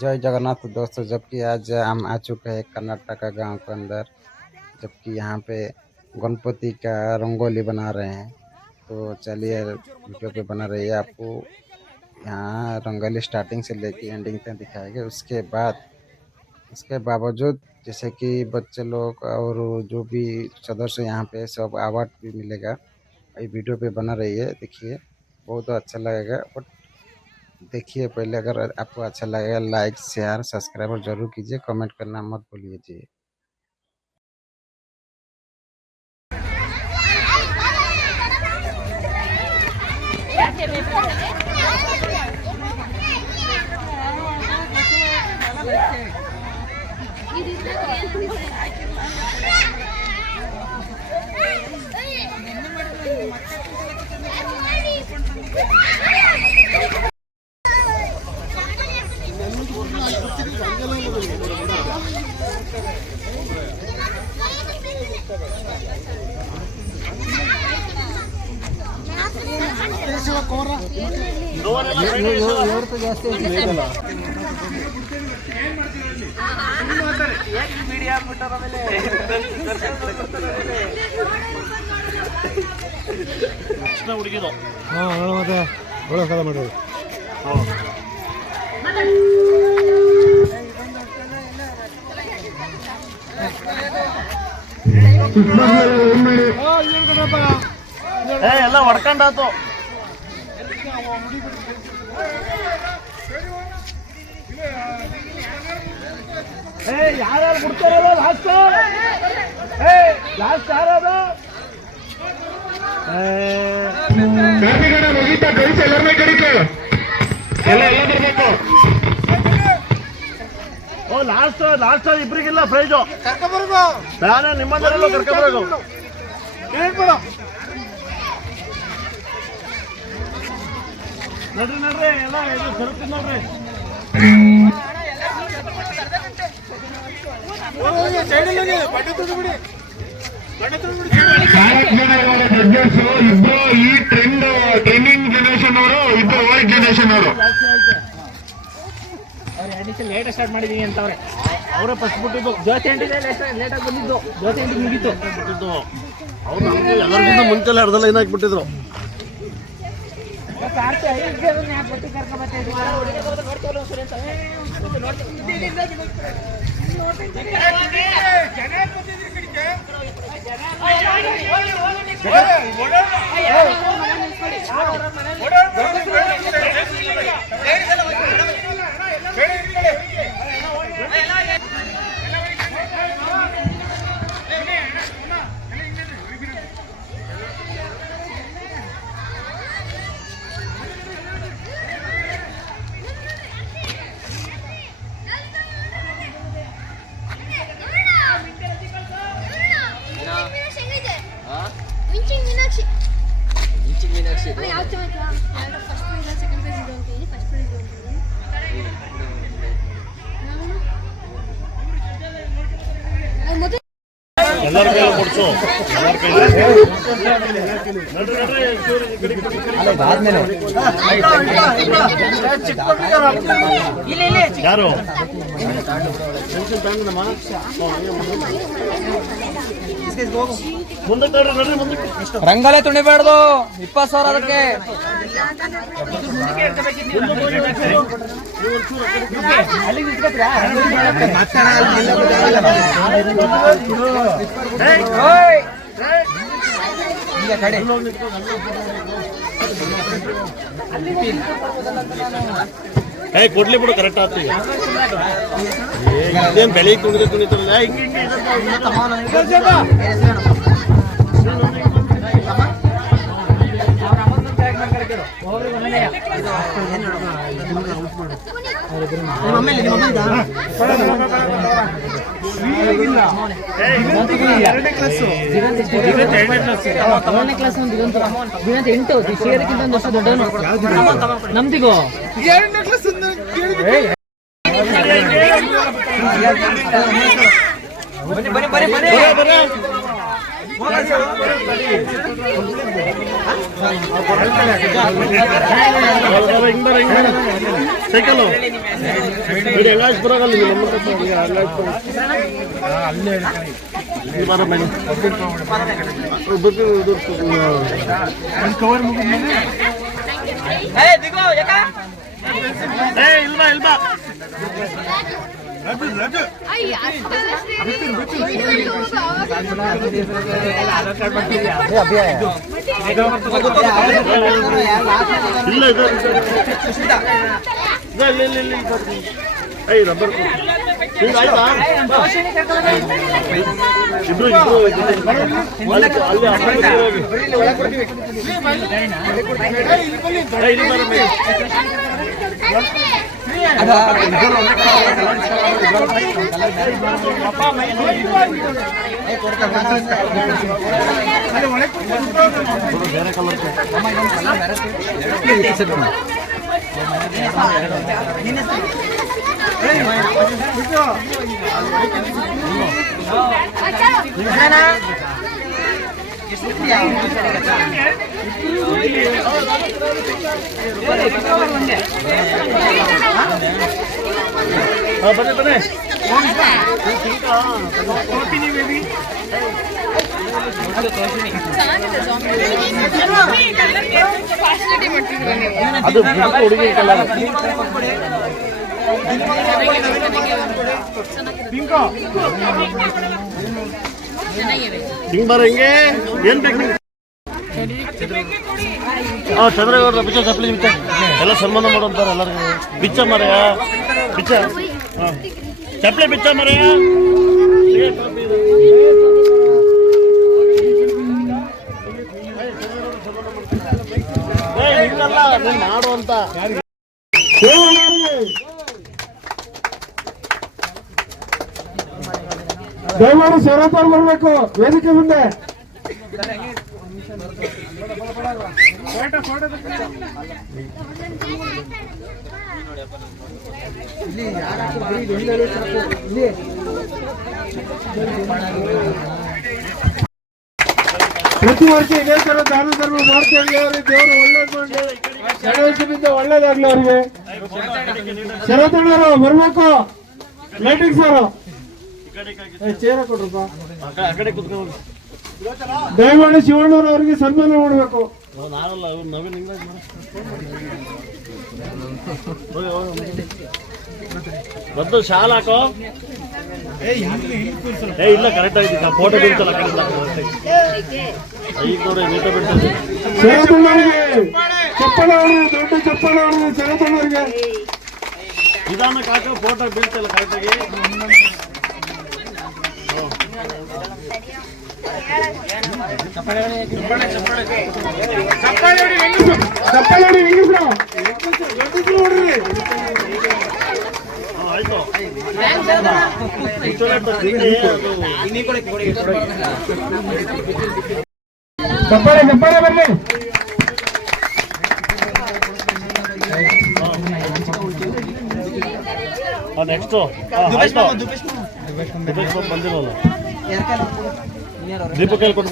जय जगन्नाथ दोस्तों। जबकि आज हम आ चुके हैं कर्नाटक गांव के अंदर, जबकि यहाँ पे गणपति का रंगोली बना रहे हैं। तो चलिए वीडियो पे बना रही है, आपको यहाँ रंगोली स्टार्टिंग से लेके एंडिंग तक दिखाएंगे। उसके बावजूद जैसे कि बच्चे लोग और जो भी सदस्य यहाँ पे सब अवार्ड भी मिलेगा। ये वीडियो पे बना रही है, देखिए बहुत अच्छा लगेगा। बट देखिए पहले, अगर आपको अच्छा लगेगा लाइक शेयर सब्सक्राइब और जरूर कीजिए, कमेंट करना मत भूलिए जी। ಹುಡುಗಿದು ಮತ್ತೆ ಒಳ್ಳೆ ಕಾಲ ಮಾಡೋದು. ಎಲ್ಲ ಹೊಡ್ಕೊಂಡಾತು. ಯಾರ್ಯಾರು ಬಿಡ್ತಾರಲ್ಲ ಲಾಸ್ಟ್ ಯಾರದು ಮುಗೀತಾ ಕಳಿಸಿ ಎಲ್ಲರನ್ನೇ ಕರೀತು, ಎಲ್ಲ ಬರಬೇಕು. ಓ ಲಾಸ್ಟ್ ಇಬ್ರಿಗಿಲ್ಲ ಪ್ರೈಜು ನಾನೇ ನಿಮ್ಮನ್ನೆಲ್ಲ ಕರ್ಕೊಂಡ್ಬರೋದು. ನಡ್ರಿ ಎಲ್ಲ ಇದು ಸರುತ್ತಿದ್ ನೋಡ್ರಿ. ಇಬ್ರು ಈ ಟ್ರೆಂಡಿಂಗ್ ಜನರೇಷನ್ ಅವರು, ಇಬ್ರು ಓಲ್ಡ್ ಜನರೇಷನ್ ಅವರು. ಲೇಟ್ ಸ್ಟಾರ್ಟ್ ಮಾಡಿದೀನಿ ಅಂತವ್ರೆ. ಅವರೇ ಫಸ್ಟ್ ಬಿಟ್ಟಿದ್ದು. ಜ್ಯೋತಿ ಅಂಟಿಗೆ ಲೇಟಾಗಿ ಬಂದಿದ್ದು. ಜ್ಯೋತಿ ಅಂಟಿಗೆ ಮುಗೀತು ಬಿಟ್ಟಿದ್ದು. ಅವ್ರು ನಮ್ಗೆ ಎಲ್ಲರಿಗಿಂತ ಮುಂಚೆಲ್ಲ ಅರ್ಧಲ್ಲ ಏನಾಗ್ಬಿಟ್ಟಿದ್ರು. ಎಲ್ಲರ ಕೈಯಲ್ಲಿ ಕೊಡ್ಸು. ಯಾರು ಮುಂದಕ್ಕೆ ನಡ್ರಿ ಮುಂದಕ್ಕೆ. ರಂಗಲೇ ತುಣಿಬೇಡ್ದು. 20,000 ಅದಕ್ಕೆ. ಕೊಡ್ಲಿ ಬಿಡು, ಕರೆಕ್ಟ್ ಆಗ್ತೀವಿ. ಇದೇನು ಬೆಳಿಗ್ಗೆ ಕುಣಿತಾರಲ್ಲ ಹಿಂಗೆ ನಮ್ದಿಗೋ ಸೈಕಲ್ ಎಲ್ಲಾಜ್ ಬರೋಲ್ಲ ಕವರ್ ಇಲ್ವಾ ಇಲ್ವಾ ಇಲ್ಲ ರಬ್ಬರ್ ಇಬ್ರು ಬೇರೆ ಕಲರ್ ಬನ್ನಿ ಬನ್ನಿ ಅದು ಹುಡುಗಿ ಕಲರ್ ಹಿಂಗ್ ಬರ ಹಿಂಗೆ ಏನ್ ಟೆಕ್ನಿಕ್ ಚಂದ್ರಗೌಡ ಬಿಚ್ಚ ಚಪ್ಪಲಿ ಬಿಚ್ಚ ಎಲ್ಲ ಸನ್ಮಾನ ಮಾಡೋಂತಾರೆ ಎಲ್ಲರಿಗೂ ಬಿಚ್ಚ ಮರೆಯ ಬಿಚ್ಚ ಚಪ್ಪಲಿ ಬಿಚ್ಚ ಮರೆಯ ಹಿಂಗಲ್ಲ ನೀನ್ ಮಾಡು ಅಂತ ದಯಮಾಡಿ ಶರತ್ತವ್ರು ಬರ್ಬೇಕು ವೇದಿಕೆ ಮುಂದೆ. ಪ್ರತಿ ವರ್ಷ ಇದೇ ತರ ದಾನ ಧರ್ಮ ಮಾಡ್ತೇವೆ ಅವ್ರಿಗೆ ದೇವರು ಒಳ್ಳೇದು ಮಾಡಿ ಗಣೇಶನಿಂದ ಒಳ್ಳೇದಾಗ್ಲಿ ಅವ್ರಿಗೆ. ಶರತ್ತಣ್ಣವರು ಬರ್ಬೇಕು. ಲೈಟಿಂಗ್ಸ್ ಅವರು ಚೇರ ಕೊಡ್ರಪ್ಪ. ದಯಮಾಡಿ ಶಿವಣ್ಣವ್ರ ಅವರಿಗೆ ಸನ್ಮಾನ ಮಾಡಬೇಕು. ಬಂದು ಶಾಲ್ ಹಾಕೋ. ಇಲ್ಲ ಕರೆಕ್ಟ್ ಆಗಿ ಫೋಟೋ ಬೀಳ್ತಲ್ಲ ಈಗ ನೋಡಿ ನೀಟ ಬೀಳ್ತದೆ. ಶರತ್ತಣ್ಣವರಿಗೆ ಚಪ್ಪಳ ಹೊಡೆದು ದೊಡ್ಡ ಚಪ್ಪಳ ಹೊಡೆದು ಶರತ್ತಣ್ಣವರಿಗೆ ನಿಧಾನಕ್ಕೆ ಹಾಕೋ ಫೋಟೋ ಬೀಳ್ತಲ್ಲ ಕರೆಕ್ಟಾಗಿ. ಚಪ್ಪಳ ಹೊಡಿ ಹೆಂಗಸ್ರು ಹೊಡ್ರಿ. ಆಯ್ತು ಚಪ್ಪಾಳೆ ಚಪ್ಪಾಳೆ ಬನ್ನಿ. ನೆಕ್ಸ್ಟ್ ಆಯ್ತು ಬಂದಿರಲ್ಲ ದೀಪ ಕೈಲಿ ಕೊಟ್ಟು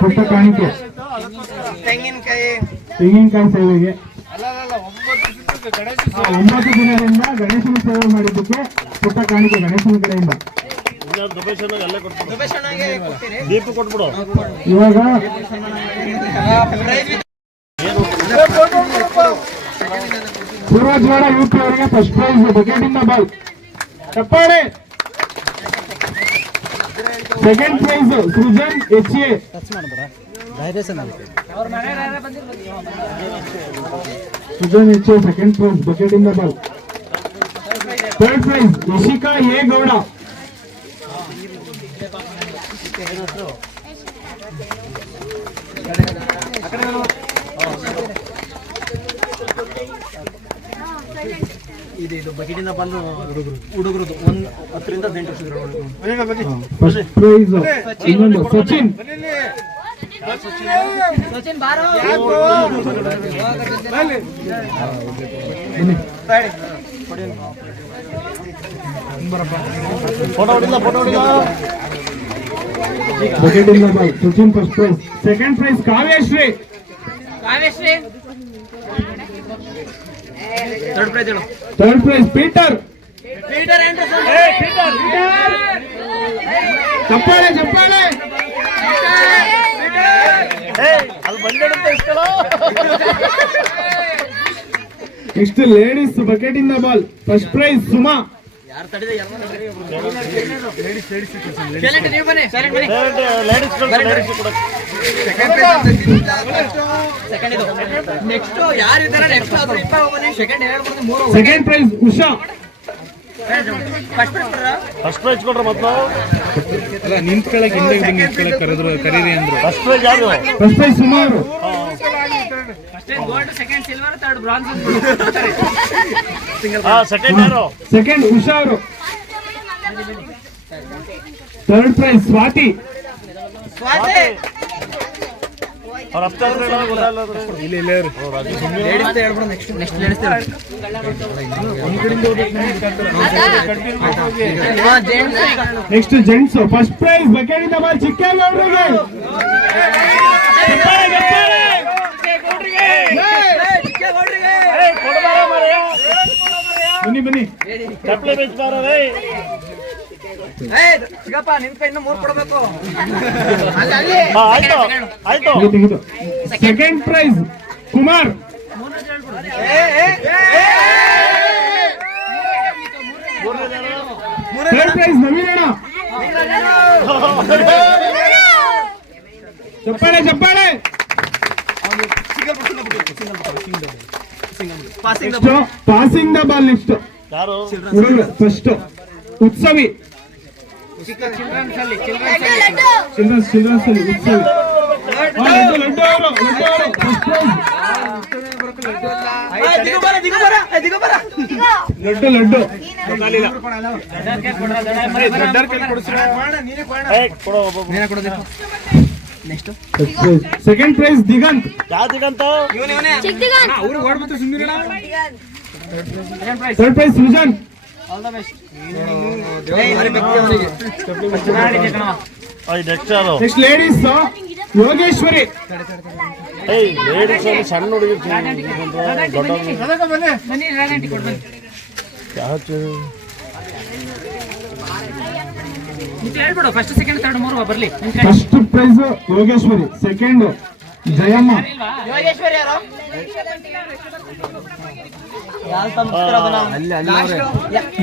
ಪುಟ್ಟ ಕಾಣಿಕೆ ತೆಂಗಿನಕಾಯಿ ಸೇವೆಗೆ 9 ದಿನದಿಂದ ಗಣೇಶನ ಸೇವೆ ಮಾಡಿದ್ದಕ್ಕೆ ಪುಟ್ಟ ಕಾಣಿಕೆ ಗಣೇಶನ ಕಡೆಯಿಂದ ಎಲ್ಲ ದೀಪ ಕೊಟ್ಬಿಡು. ಇವಾಗ ಪೂರ್ವಜ್ವಾಡ ಯುಪಿ ಅವರಿಗೆ ಫಸ್ಟ್ ಪ್ರೈಸ್ ಬಕೆಟಿಂದ ಬಾಲ್ ಚಪ್ಪಾಳೆ. Second prize Srujan HA. Srujan HA second prize ಬಕೆಟಿಂದ ball. Third prize Yashika A Gowda. ಇದು ಬಕೆಟಿಂದ ಬಂದು ಹುಡುಗರದು 10 ರಿಂದ 8 ವರ್ಷದ. ಫಸ್ಟ್ ಪ್ರೈಸ್ ಇನ್ನೊಂದು ಸಚಿನ್. ಫೋಟೋ ಹೊಡಿಲ್ಲ ಬಕೆಟ್ ಇಂದ ball Sachin first prize. Second prize Kavyashree. Third prize Peter. ಚಪ್ಪಾಳೆ ಚಪ್ಪಾಳೆ. ಅಲ್ಲಿ ಬಂದಿಡುತ್ತೆ ಇಷ್ಟಲ್ಲ. ನೆಕ್ಸ್ಟ್ ಲೇಡೀಸ್ ಬಕೆಟ್ ಇಂದ ball first prize Suma. Second prize Usha. First prize ಕೊಡ್ರ ಮೊದಲು. ನಿಂತ್ಕೊಳ್ಳಕ್ ಕರೆದ್ರು ಕರೀರಿ ಅಂದ್ರು. ಫಸ್ಟ್ ಪ್ರೈಸ್ ಯಾರು? ಫಸ್ಟ್ ಪ್ರೈಸ್ ಸುಮಾರು. ಸೆಕೆಂಡ್ ಯಾರು? ಸೆಕೆಂಡ್ ಉಷಾ ಅವರು. Third prize Swathi. ಅವ್ರ ಅಪ್ಪ next gents first prize bucket ಇಂದ ಬಾಲ್ ಚಿಕ್ಕೇಗೌಡರಿಗೆ. ಬನ್ನಿ ಬನ್ನಿ. ಚಪ್ಪಲಿ ಬೆಚ್ಬಾರ. ಆಯ್ತು ಆಯ್ತು. ತೆಗೆದು second prize Kumar. Third prize ನವೀನಣ್ಣ. ಚಪ್ಪಾಳೆ ಚಪ್ಪಾಳೆ. ಪಾಸಿಂಗ್ ದ ಬಾಲ್ ನೆಕ್ಸ್ಟ್ ಯಾರು? ಹುಡುಗರು ಫಸ್ಟ್ ಉತ್ಸವಿ. ಚಿಲ್ಡ್ರನ್ಸ್ ಅಲ್ಲಿ ಉತ್ಸವಿ. ಲಡ್ಡು ಅವರು ಫಸ್ಟ್ ಪ್ರೈಸ್. ಲಡ್ಡು ಸೆಕೆಂಡ್ ಪ್ರೈಸ್ ದಿಗಂತ್. ಯಾವ ದಿಗಂತ? Third prize Srujan. ನೆಕ್ಸ್ಟ್ ಯಾರು? Next ladies Yogeshwari. ಲೇಡೀಸ್ ಅಲ್ಲಿ ಸಣ್ಣ ಹುಡುಗಿ ಹೇಳ್ಬಿಡು. ಫಸ್ಟ್ ಸೆಕೆಂಡ್ ಥರ್ಡ್ ಮೂರು ಬರ್ಲಿ. First prize Yogeshwari. Second Jayamma.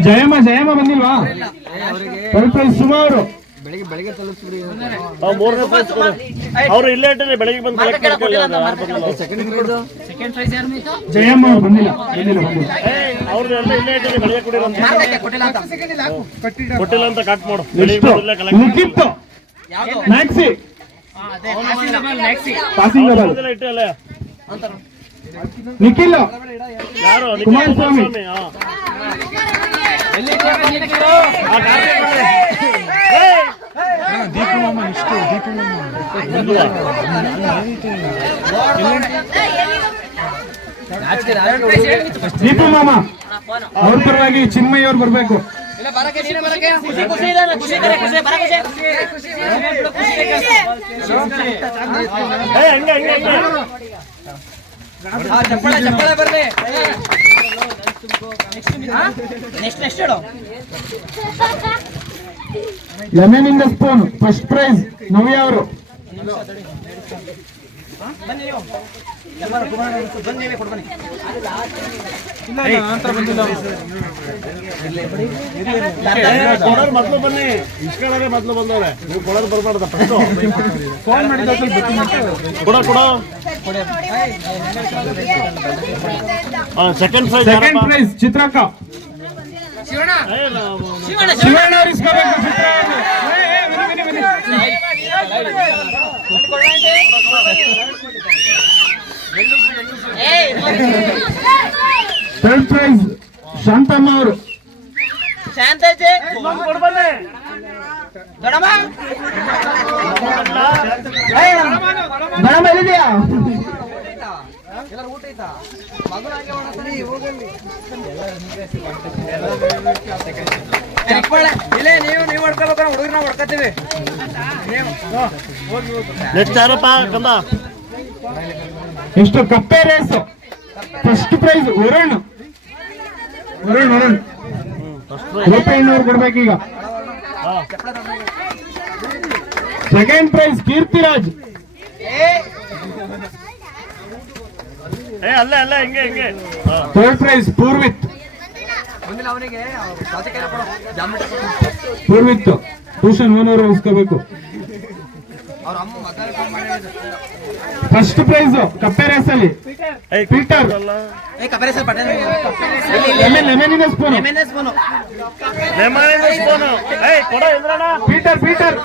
Jayamma ಬಂದಿಲ್ವಾ? ಥರ್ಡ್ ಪ್ರೈಸ್ ಸುಮಾ ಅವರು. ಮೂರನೇ ಪ್ರೈಸ್ ಅವ್ರು ಇಲ್ಲೇ ಇಟ್ಟರೆ ಬೆಳಗ್ಗೆ ಬಂದು ಜಯಮ್ಮ ಬಂದಿಲ್ಲ. ಅವ್ರು ಎಲ್ಲ ಇಲ್ಲೇ ಇಟ್ಟರೆ ಬೆಳಗ್ಗೆ ಕೊಟ್ಟಿಲ್ಲ ಅಂತ ಕಟ್ ಮಾಡು. ಲಿಖಿತ್ ಮ್ಯಾಕ್ಸಿ. ಪಾಸಿಂಗ್ ಇಟ್ಟಲ್ಲ ನಿಖಿಲ್. ಯಾರು? ಕುಮಾರಸ್ವಾಮಿ. ದೀಪು ಮಾಮ ಅವ್ರ ಪರವಾಗಿ ಚಿನ್ಮಯ್ ಅವ್ರು ಬರ್ಬೇಕು. Lemon in the spoon first prize Navya ಅವರು. ಕೊಡೋರು ಮೊದಲು ಬನ್ನಿ. ಇಸ್ಕೊಳ್ಳೋರೆ ಮೊದಲು ಬಂದವ್ರೆ. ನೀವು ಕೊಡೋರು ಬರ್ಬಾರ್ದ. ಫೋನ್ ಮಾಡಿದ ಕೊಡ ಸೆಕೆಂಡ್ ಪ್ರೈಸ್. ಸೆಕೆಂಡ್ ಪ್ರೈಸ್ ಚಿತ್ರಕ್ಕ. ಶಿವಣ್ಣ ಅವ್ರು ಇಸ್ಕೋಬೇಕು. ಥರ್ಡ್ ಪ್ರೈಸ್ ಶಾಂತಮ್ಮ ಅವರು. ಮೇಡಮ್ ಎಲ್ಲಿದೆಯಾ? ನೀವು ಹೊಡ್ಕೋಬೇಕಾರ ಹುಡುಗರು ನಾವು ಹೊಡ್ಕೋತೀವಿ. ನೆಕ್ಸ್ಟ್ ಯಾರಪ್ಪ ಕಂದ ಎಷ್ಟು ಕಪ್ಪೆ ರೇಸ್ ಫಸ್ಟ್ ಪ್ರೈಸ್ ವರುಣ್ ರೂಪಾಯಿನವ್ರು ಕೊಡ್ಬೇಕೀಗ. Second prize Keerthiraj. ಅಲ್ಲೇ ಅಲ್ಲೇ ಹಿಂಗೆ third prize Purvith tuition owner ಉಳಿಸ್ಕೋಬೇಕು. ಫಸ್ಟ್ ಪ್ರೈಸ್ ಕಪ್ಪೆ ರೇಸ್ ಅಲ್ಲಿ ಪೀಟರ್ ಲೆಮನಿನ ಸ್ಪೂನ್ ಪೀಟರ್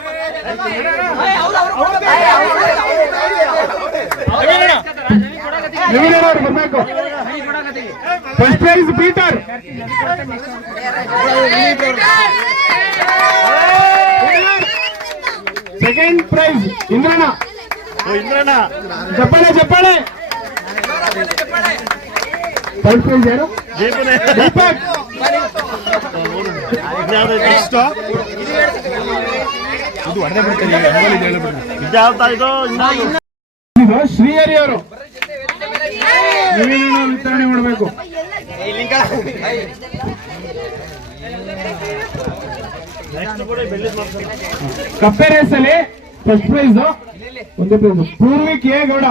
ಲೆಮನಿನವ್ರು ಬರ್ಬೇಕು. First prize Peter. Second prize ಇಂದ್ರಣ್ಣ. ಚಪ್ಪಾಳೆ. ಥರ್ಡ್ ಪ್ರೈಸ್ ಯಾರು? ದೀಪಕ್. ಶ್ರೀಹರಿ ಅವರು ವಿತರಣೆ ಮಾಡಬೇಕು. ಕಪ್ಪೆ ರೇಸ್ ಅಲ್ಲಿ ಫಸ್ಟ್ ಪ್ರೈಸ್ ಒಂದೇ ಪ್ರೈಸ್ ಪೂರ್ವಿ ಕೆ ಗೌಡ.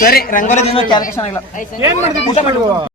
ಸರಿ ರಂಗೋಲಿ ಕ್ಯಾಲ್ಕುಲೇಷನ್ ಆಗಿಲ್ಲ.